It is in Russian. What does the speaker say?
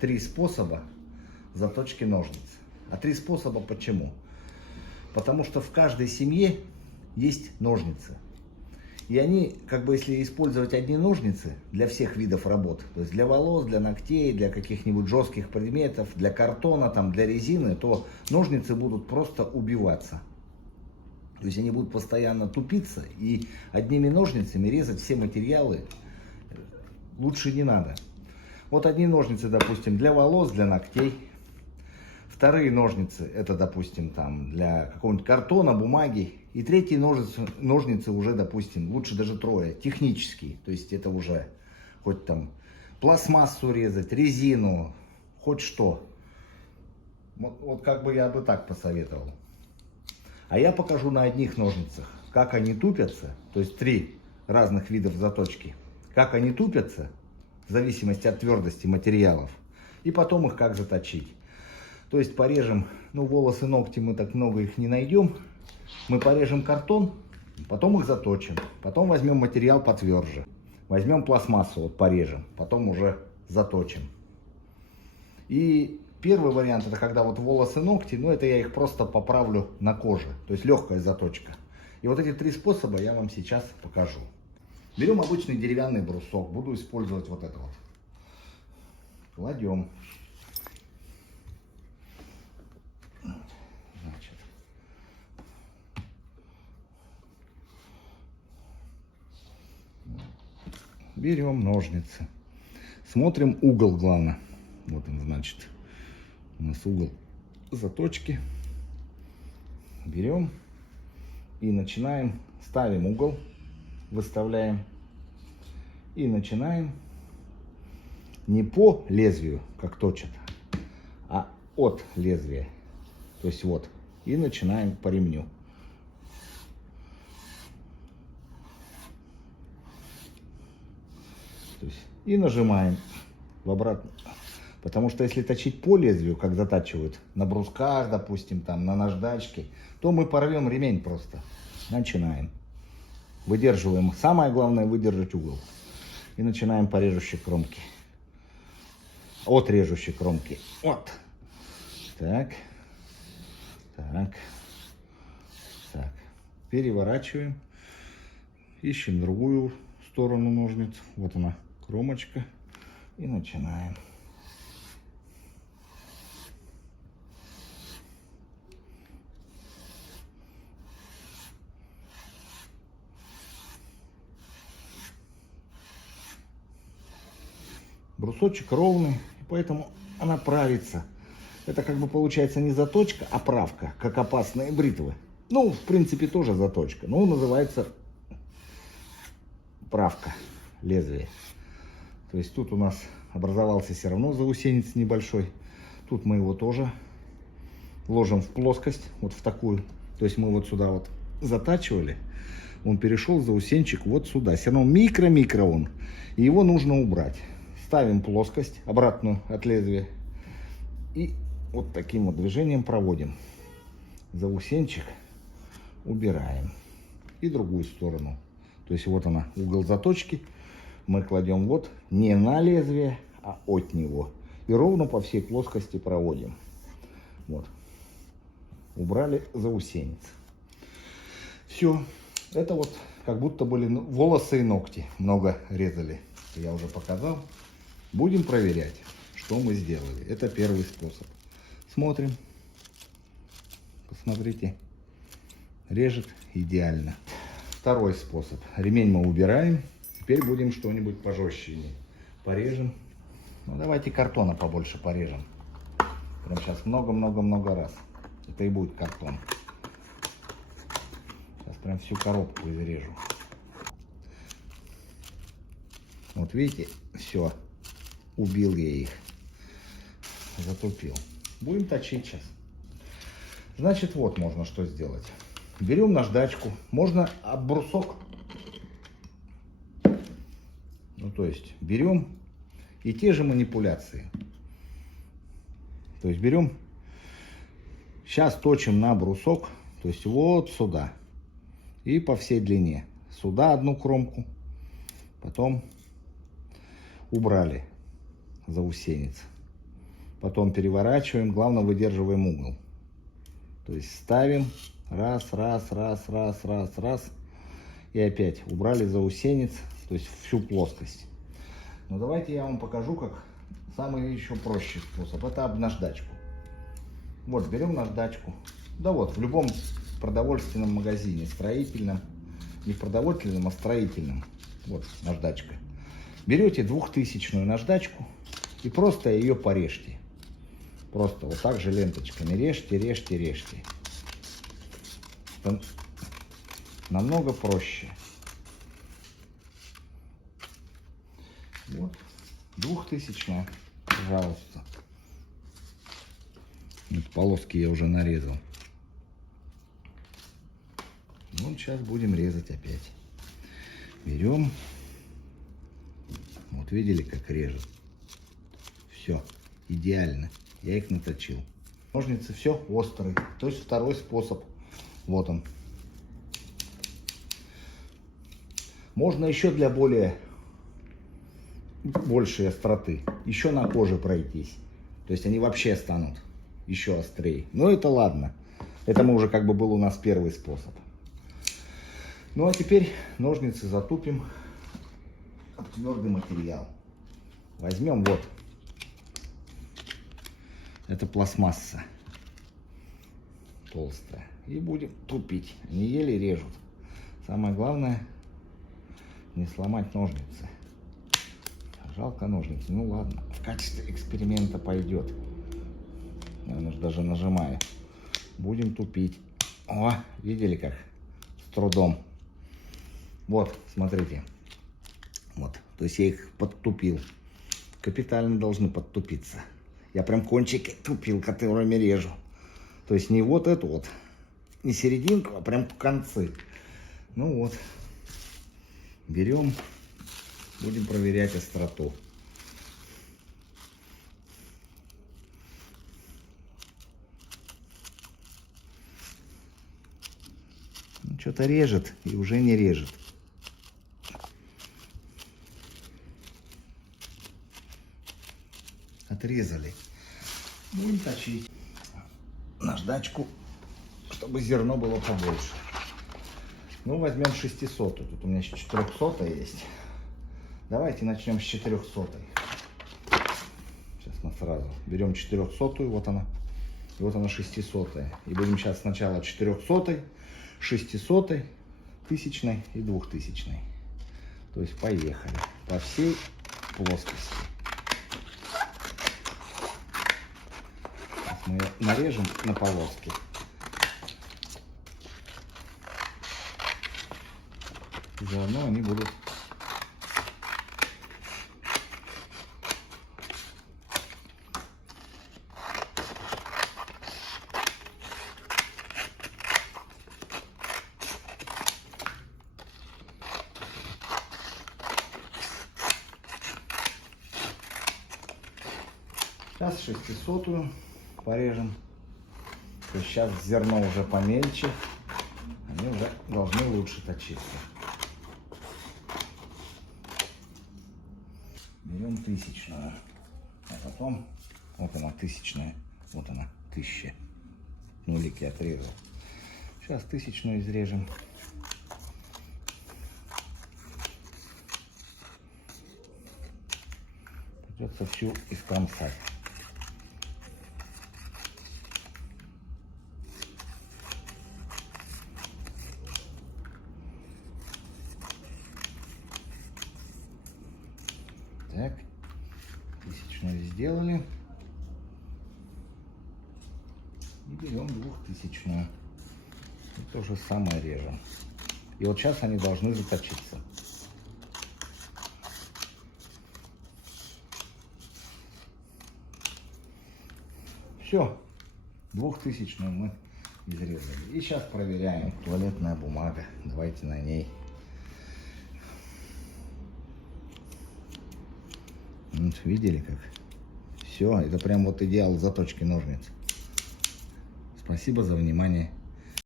три способа заточки ножниц. А три способа почему? Потому что в каждой семье есть ножницы. И они, как бы, если использовать одни ножницы для всех видов работ, то есть для волос, для ногтей, для каких-нибудь жестких предметов, для картона, там, для резины, то ножницы будут просто убиваться. То есть они будут постоянно тупиться, и одними ножницами резать все материалы лучше не надо. Вот одни ножницы, допустим, для волос, для ногтей. Вторые ножницы, это, допустим, там, для какого-нибудь картона, бумаги. И третьи ножницы уже, допустим, лучше даже трое, технические. То есть это уже хоть там пластмассу резать, резину, хоть что. Вот как бы я бы так посоветовал. А я покажу на одних ножницах, как они тупятся, то есть три разных видов заточки, как они тупятся, в зависимости от твердости материалов, и потом их как заточить. То есть порежем, ну, волосы, ногти, мы так много их не найдем, мы порежем картон, потом их заточим, потом возьмем материал потверже, возьмем пластмассу, вот порежем, потом уже заточим. И первый вариант, это когда вот волосы, ногти, ну, это я их просто поправлю на коже, то есть легкая заточка. И вот эти три способа я вам сейчас покажу. Берем обычный деревянный брусок, буду использовать вот это вот. Кладем. Значит. Берем ножницы. Смотрим угол, главное. Вот он, значит. У нас угол заточки. Берем и начинаем, ставим угол, выставляем и начинаем не по лезвию, как точат, а от лезвия. То есть вот. И начинаем по ремню. То есть, и нажимаем в обратную. Потому что если точить по лезвию, как затачивают на брусках, допустим, там на наждачке, то мы порвем ремень просто. Начинаем. Выдерживаем. Самое главное выдержать угол. И начинаем по режущей кромке. От режущей кромки. Вот. Так. Так. Так. Переворачиваем. Ищем другую сторону ножниц. Вот она, кромочка. И начинаем. Брусочек ровный, поэтому она правится. Это как бы получается не заточка, а правка, как опасные бритвы. Ну, в принципе, тоже заточка, но называется правка лезвия. То есть тут у нас образовался все равно заусенец небольшой. Тут мы его тоже ложим в плоскость, вот в такую. То есть мы вот сюда вот затачивали, он перешел заусенчик вот сюда. Все равно микро-микро он, и его нужно убрать. Ставим плоскость обратную от лезвия и вот таким вот движением проводим. Заусенчик убираем. И другую сторону. То есть вот она, угол заточки. Мы кладем вот не на лезвие, а от него. И ровно по всей плоскости проводим. Вот. Убрали заусенец. Все. Это вот как будто были волосы и ногти. Много резали. Я уже показал. Будем проверять, что мы сделали. Это первый способ. Смотрим. Посмотрите. Режет идеально. Второй способ. Ремень мы убираем. Теперь будем что-нибудь пожестче порежем. Ну, давайте картона побольше порежем. Прям сейчас много-много-много раз. Это и будет картон. Сейчас прям всю коробку изрежу. Вот видите, все. Убил я их. Затупил. Будем точить сейчас. Значит, вот можно что сделать. Берем наждачку. Можно об брусок. Ну, то есть, берем и те же манипуляции. То есть, берем. Сейчас точим на брусок. То есть, вот сюда. И по всей длине. Сюда одну кромку. Потом убрали заусенец. Потом переворачиваем, главное выдерживаем угол. То есть ставим, раз, и опять убрали заусенец, то есть всю плоскость. Но давайте я вам покажу, как самый еще проще способ. Это об наждачку. Вот, берем наждачку. Да вот, в любом продовольственном магазине, строительном, не продовольственном, а строительном. Вот наждачка. Берете 2000-ную наждачку и просто ее порежьте. Просто вот так же ленточками режьте. Это намного проще. Вот, 2000-я, пожалуйста. Вот полоски я уже нарезал. Ну, сейчас будем резать опять. Берем. Вот видели, как режет? Все, идеально. Я их наточил. Ножницы все острые. То есть второй способ. Вот он. Можно еще для большей остроты. Еще на коже пройтись. То есть они вообще станут еще острее. Но это ладно. Это мы уже как бы был у нас первый способ. Ну а теперь ножницы затупим об твердый материал. Возьмем вот. Это пластмасса толстая. И будем тупить. Они еле режут. Самое главное не сломать ножницы. Жалко ножницы. Ну ладно. В качестве эксперимента пойдет. Я даже нажимаю. Будем тупить. О, видели как? С трудом. Вот, смотрите. Вот. То есть я их подтупил. Капитально должны подтупиться. Я прям кончики тупил, которыми режу. То есть не вот эту вот, не серединку, а прям концы. Ну вот. Берем. Будем проверять остроту. Ну, что-то режет и уже не режет. Отрезали. Будем точить наждачку, чтобы зерно было побольше. Ну, возьмем 600. Тут у меня еще 400 есть. Давайте начнем с 400. Сейчас мы сразу берем 400, вот она. И вот она 600. И будем сейчас сначала 400, 600, 1000 и 2000. То есть поехали по всей плоскости. Сейчас мы ее нарежем на полоски. И заодно они будут сейчас 600 порежем. То есть сейчас зерно уже помельче. Они уже должны лучше точиться. Берем 1000-ную. А потом, вот она 1000-ная. Вот она, 1000. Нулики отрезал. Сейчас 1000-ную изрежем. Придется всю искромсать. Так, 1000-ную сделали. И берем 2000-ную. И то же самое режем. И вот сейчас они должны заточиться. Все, 2000-ную мы изрезали. И сейчас проверяем. Туалетная бумага. Давайте на ней. Вот, видели как? Все, это прям вот идеал заточки ножниц. Спасибо за внимание.